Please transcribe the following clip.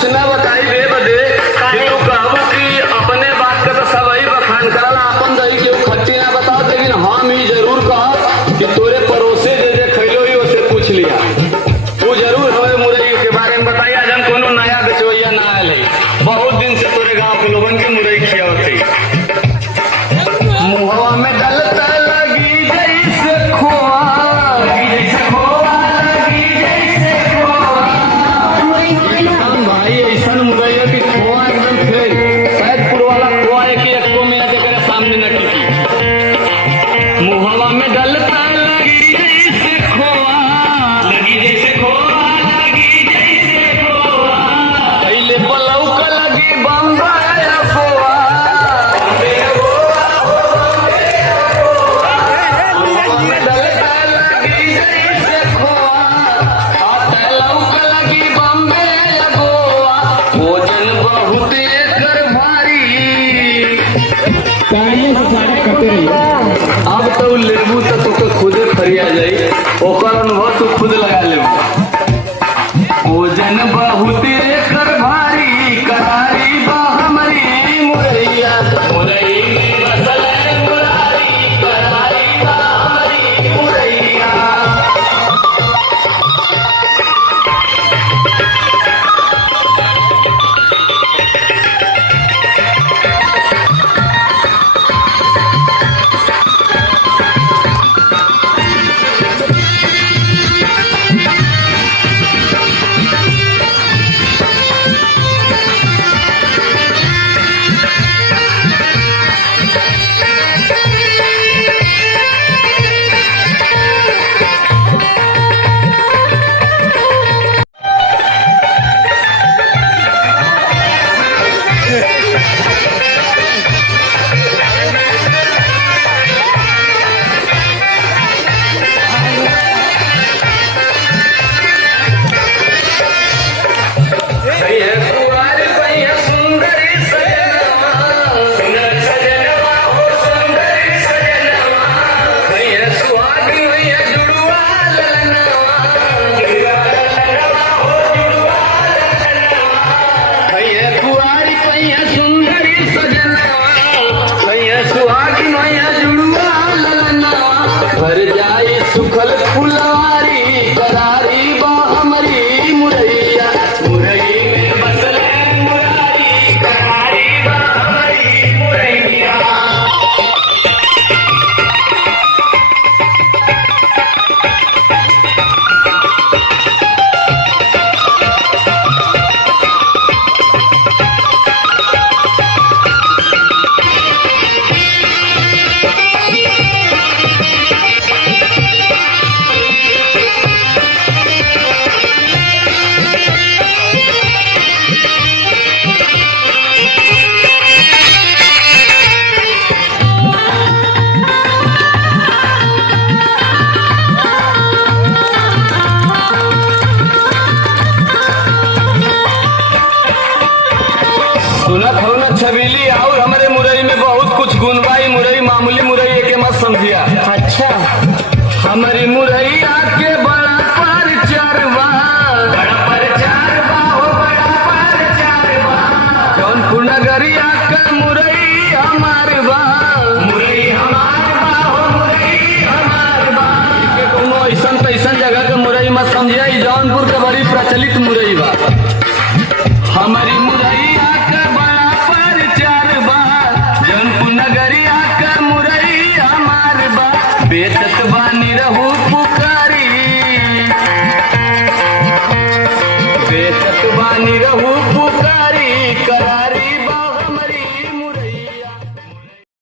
कुछ ना बताई बे बदे कि तू कहबू कि अपने बात का तो सब ही बखान करला अपन दही के खट्टी ना बताओ, लेकिन हम ही जरूर कह कि तोरे पड़ोसे जे खैलो ही उसे पूछ लिया। वो जरूर हमें मुरई के बारे में बताइए। जन कोनो नया बेचवैया ना आयल है, बहुत दिन से तोरे गाँव के लोगन के मुरई खियावते। मुहवा में डलता लगी जैसे खोआ, भाई ऐसा मुरैया की खोआ एकदम फेल, सैदपुर वाला खोआ है कि एक में आते सामने न टिकी। मुहवा में डलता लगी जैसे खोआ, लगी जैसे खोआ, लगी जैसे खोआ, पहले पलौ का लगी बम्बई खोआ, अब तो लेबू तो खुदे फरिया जाई, ओकर अनुभव तू खुद लगा लेबू। ओजन बहुत कर भारी, करारी बा हमारी मुरैया, मुरई में बसल है मुरारी, करारी बा हमारी मुरैया। सुखल फुलवारी, करारी बा हमारी मुरैया, मुरई में बसल है मुरारी, करारी बा हमारी मुरैया। सुनत हो न छबीली, और हमारे मुरई में बहुत कुछ गुण बा। मुरई मामूली मुरई के मत समझिया। अच्छा, हमारी मुरई आके बड़ा परचार बा, बड़ा परचार बा, हो बड़ा परचार बा। जौनपुर नगरिया का मुरई हमार बा, मुरई हमार बा, हो मुरई हमार बा। कोनो ऐसन तैसन जगह के मुरई मत समझिया। जौनपुर के बड़ी प्रचलित मुरई बा। हमारी